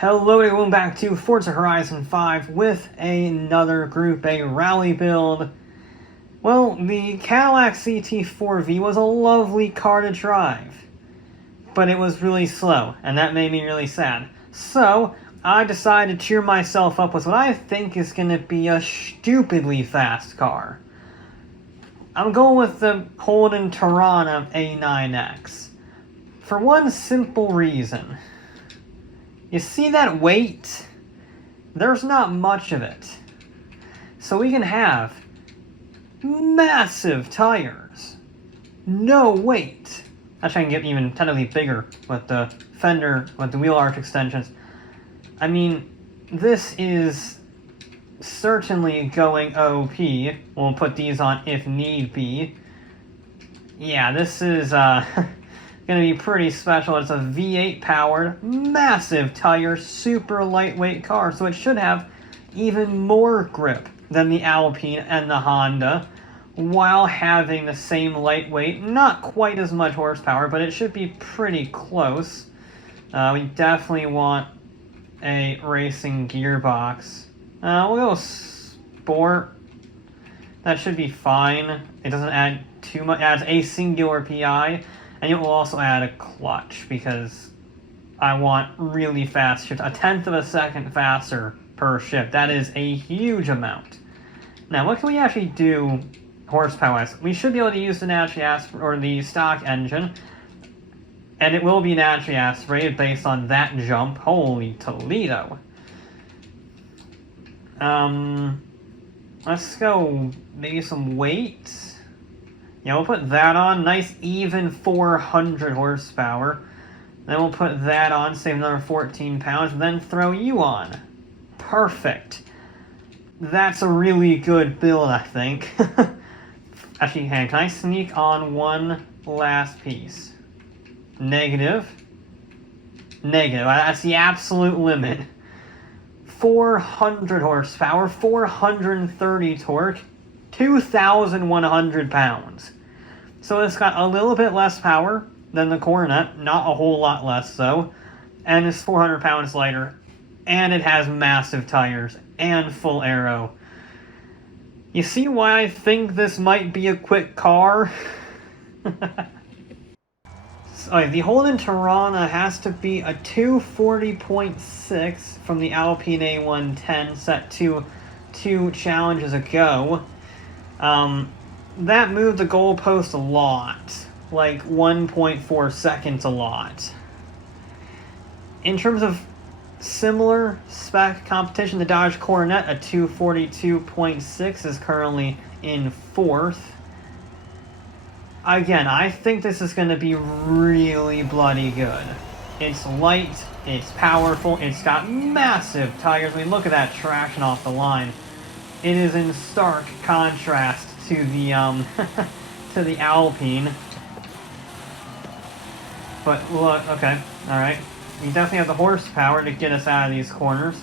Hello everyone, back to Forza Horizon 5 with another Group A rally build. Well, the Cadillac CT4V was a lovely car to drive, but it was really slow, and that made me really sad. So, I decided to cheer myself up with what I think is going to be a stupidly fast car. I'm going with the Holden Torana A9X. For one simple reason. You see that weight? There's not much of it. So we can have massive tires. No weight. Actually, I can get even technically bigger with the fender, with the wheel arch extensions. I mean, this is certainly going OP. We'll put these on if need be. Yeah, this is, gonna be pretty special. It's a V8 powered, massive tire, super lightweight car, so it should have even more grip than the Alpine and the Honda, while having the same lightweight, not quite as much horsepower, but it should be pretty close. We definitely want a racing gearbox. We'll go sport. That should be fine. It doesn't add too much. It adds a singular PI. And it will also add a clutch, because I want really fast shift. A tenth of a second faster per shift. That is a huge amount. Now, what can we actually do horsepower-wise? We should be able to use the naturally aspirated, or the stock engine. And it will be naturally aspirated based on that jump. Holy Toledo. Let's go maybe some weight. Yeah, we'll put that on. Nice even 400 horsepower. Then we'll put that on, save another 14 pounds, and then throw you on. Perfect. That's a really good build, I think. Actually, can I sneak on one last piece? Negative. Negative. That's the absolute limit. 400 horsepower, 430 torque, 2,100 pounds. So it's got a little bit less power than the Coronet, not a whole lot less though, and it's 400 pounds lighter, and it has massive tires and full aero. You see why I think this might be a quick car? So, the Holden Torana has to be a 240.6 from the Alpine A110 set to 2 challenges ago. That moved the goalpost a lot, like 1.4 seconds a lot. In terms of similar spec competition, the Dodge Coronet, a 242.6, is currently in 4th. Again, I think this is going to be really bloody good. It's light, it's powerful, it's got massive tires. I mean, look at that traction off the line. It is in stark contrast to the to the Alpine. But look, okay, alright. We definitely have the horsepower to get us out of these corners.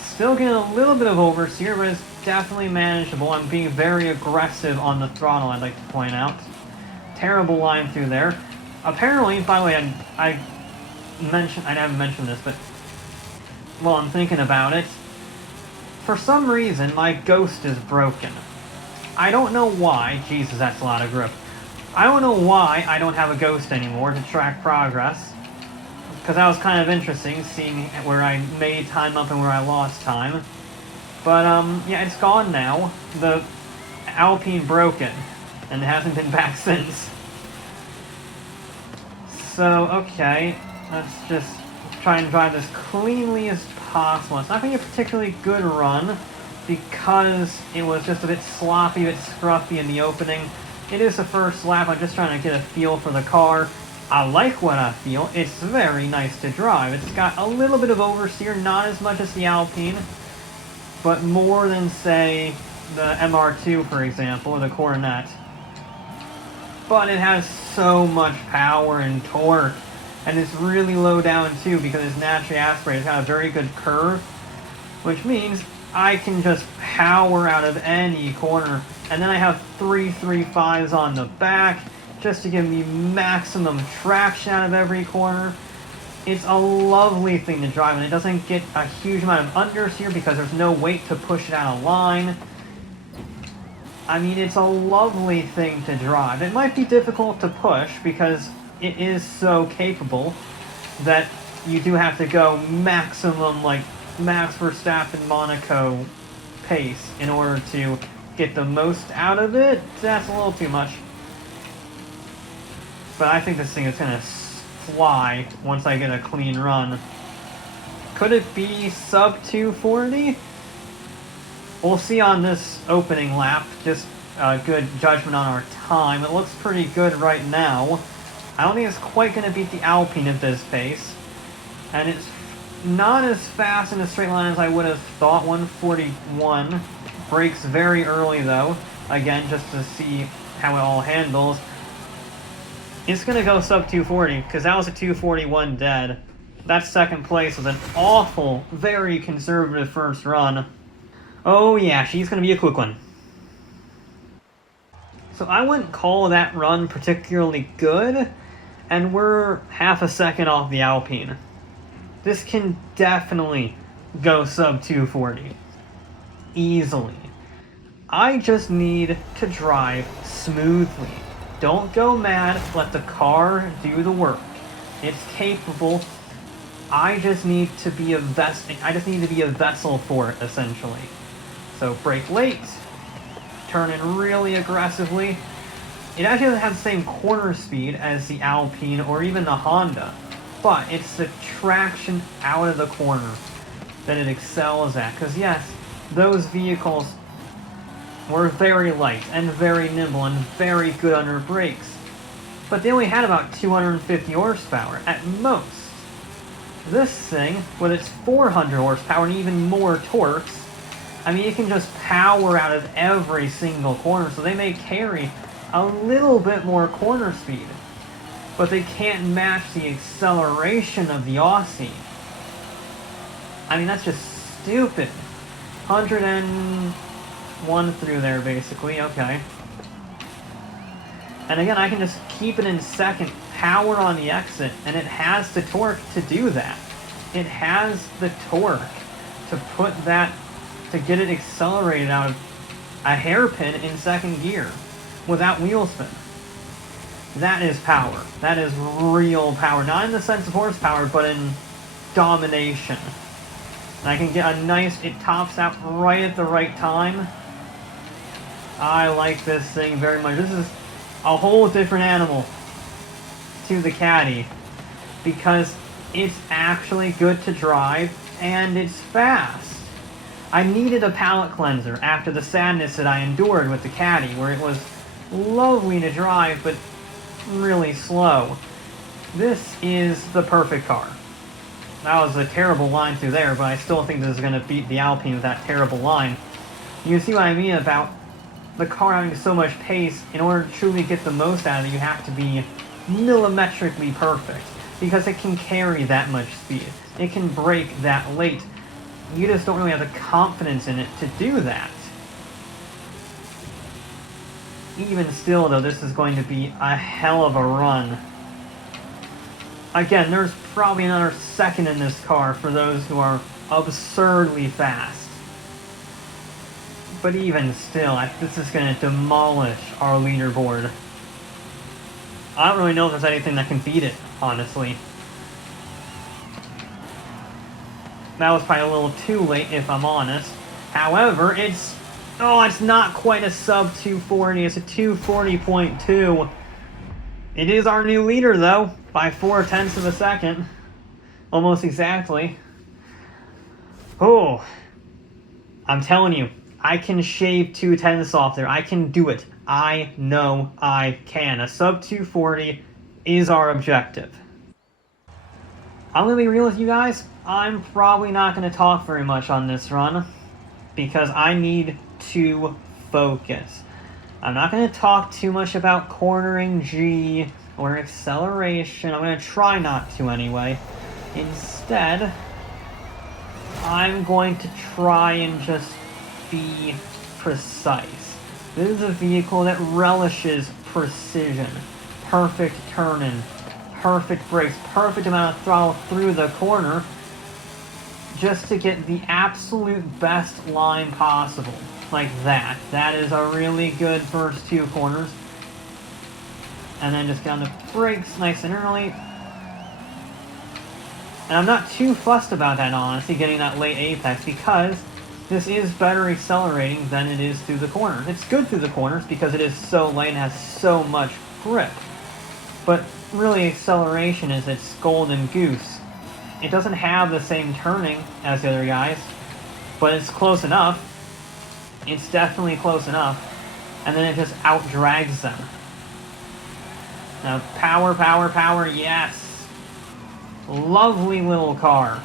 Still getting a little bit of oversteer, but it's definitely manageable. I'm being very aggressive on the throttle, I'd like to point out. Terrible line through there. Apparently, by the way, I haven't mentioned this, but well, I'm thinking about it. For some reason, my Ghost is broken. I don't know why. Jesus, that's a lot of grip. I don't know why I don't have a Ghost anymore to track progress. Because that was kind of interesting, seeing where I made time up and where I lost time. But, yeah, it's gone now. The Alpine broke it, and it hasn't been back since. So, okay, let's just try and drive this cleanly as possible. It's not going to be a particularly good run because it was just a bit sloppy, a bit scruffy in the opening. It is the first lap. I'm just trying to get a feel for the car. I like what I feel. It's very nice to drive. It's got a little bit of oversteer, not as much as the Alpine, but more than, say, the MR2, for example, or the Coronet. But it has so much power and torque. And it's really low down too because it's naturally aspirated. It's got a very good curve, which means I can just power out of any corner. And then I have 335s on the back just to give me maximum traction out of every corner. It's a lovely thing to drive, and it doesn't get a huge amount of unders here because there's no weight to push it out of line. I mean, it's a lovely thing to drive. It might be difficult to push because it is so capable that you do have to go maximum, like, Max Verstappen Monaco pace in order to get the most out of it. That's a little too much. But I think this thing is going to fly once I get a clean run. Could it be sub 240? We'll see on this opening lap. Just a good judgment on our time. It looks pretty good right now. I don't think it's quite going to beat the Alpine at this pace. And it's not as fast in a straight line as I would have thought. 141. Brakes very early though. Again, just to see how it all handles. It's going to go sub 240 because that was a 241 dead. That second place was an awful, very conservative first run. Oh yeah, she's going to be a quick one. So I wouldn't call that run particularly good, and we're half a second off the Alpine. This can definitely go sub 240. Easily. I just need to drive smoothly. Don't go mad, let the car do the work. It's capable. I just need to be a vessel for it, essentially. So brake late, turn in really aggressively. It actually doesn't have the same corner speed as the Alpine or even the Honda, but it's the traction out of the corner that it excels at. Because yes, those vehicles were very light and very nimble and very good under brakes, but they only had about 250 horsepower at most. This thing, with its 400 horsepower and even more torques, I mean, it can just power out of every single corner, so they may carry a little bit more corner speed, but they can't match the acceleration of the Aussie. I mean, that's just stupid. 101 through there, basically. Okay. And again, I can just keep it in second, power on the exit, and it has the torque to do that. It has the torque to put that, to get it accelerated out of a hairpin in second gear without wheel spin. That is power. That is real power. Not in the sense of horsepower, but in domination. And I can get a nice, it tops out right at the right time. I like this thing very much. This is a whole different animal to the Caddy because it's actually good to drive and it's fast. I needed a palate cleanser after the sadness that I endured with the Caddy, where it was lovely to drive but really slow. This is the perfect car. That was a terrible line through there, but I still think this is going to beat the Alpine with that terrible line. You see what I mean about the car having so much pace. In order to truly get the most out of it, you have to be millimetrically perfect, because it can carry that much speed. It can brake that late. You just don't really have the confidence in it to do that. Even still, though, this is going to be a hell of a run. Again, there's probably another second in this car for those who are absurdly fast. But even still, this is going to demolish our leaderboard. I don't really know if there's anything that can beat it, honestly. That was probably a little too late, if I'm honest. However, it's not quite a sub 240. It's a 240.2. It is our new leader, though, by 0.4 of a second. Almost exactly. Oh, I'm telling you, I can shave 0.2 off there. I can do it. I know I can. A sub 240 is our objective. I'm going to be real with you guys. I'm probably not going to talk very much on this run because I need to focus. I'm not going to talk too much about cornering G or acceleration. I'm going to try not to anyway. Instead, I'm going to try and just be precise. This is a vehicle that relishes precision, perfect turning, perfect brakes, perfect amount of throttle through the corner, just to get the absolute best line possible. Like that. That is a really good first two corners. And then just get on the brakes nice and early. And I'm not too fussed about that, honestly, getting that late apex, because this is better accelerating than it is through the corners. It's good through the corners because it is so late and has so much grip. But really, acceleration is its golden goose. It doesn't have the same turning as the other guys, but it's close enough. It's definitely close enough. And then it just out-drags them. Now, power, power, power, yes! Lovely little car.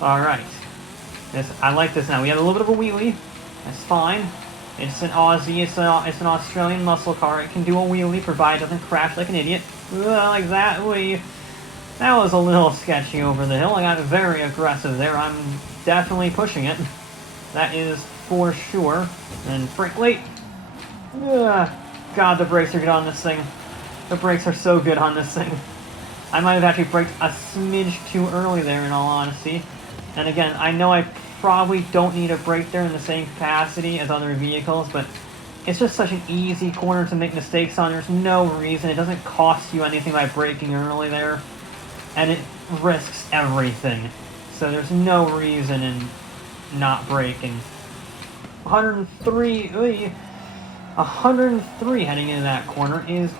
Alright. I like this now. We have a little bit of a wheelie. That's fine. It's an Aussie, it's an Australian muscle car. It can do a wheelie, provided it doesn't crash like an idiot. Like that. That was a little sketchy over the hill. I got very aggressive there. I'm definitely pushing it. That is for sure. And brake late. God, the brakes are good on this thing. The brakes are so good on this thing. I might have actually braked a smidge too early there, in all honesty. And again, I know I probably don't need a brake there in the same capacity as other vehicles, but it's just such an easy corner to make mistakes on. There's no reason. It doesn't cost you anything by braking early there. And it risks everything. So there's no reason in not braking. 103 heading into that corner is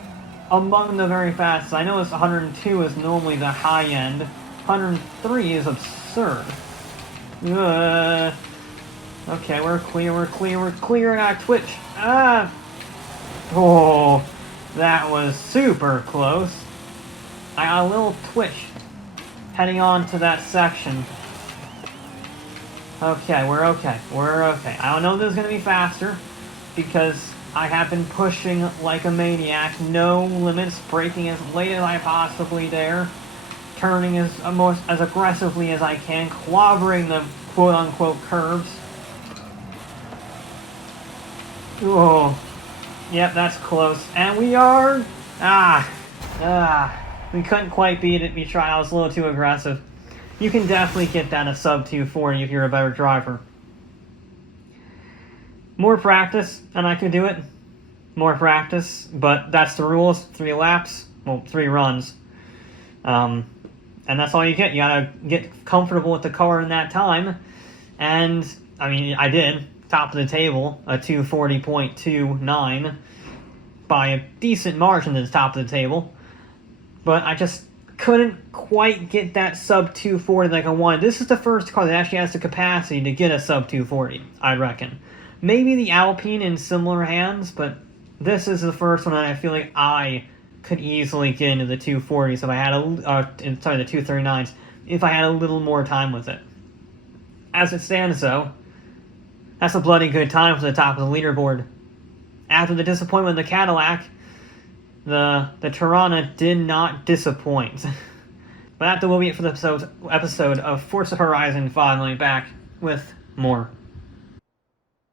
among the very fastest. I know it's 102 is normally the high end. 103 is absurd. Okay, we're clear, and I twitch. Oh, that was super close. I got a little twitch heading on to that section. Okay, we're okay. I don't know if this is going to be faster, because I have been pushing like a maniac, no limits, braking as late as I possibly dare, turning as aggressively as I can, clobbering the quote-unquote curves. Oh, yep, that's close, and we are, we couldn't quite beat it. We tried. I was a little too aggressive. You can definitely get that a sub 240 if you're a better driver. More practice, and I could do it. More practice, but that's the rules. 3 laps, well, 3 runs. And that's all you get. You gotta get comfortable with the car in that time. And, I mean, I did. Top of the table, a 240.29 by a decent margin to the top of the table. But I just couldn't quite get that sub 240 like I wanted. This is the first car that actually has the capacity to get a sub 240, I reckon. Maybe the Alpine in similar hands, but this is the first one that I feel like I could easily get into the 240s if I had the 239s, if I had a little more time with it. As it stands, though, that's a bloody good time for the top of the leaderboard. After the disappointment of the Cadillac, the Torana did not disappoint. But that will be it for the episode of Forza Horizon 5. I'll be back with more.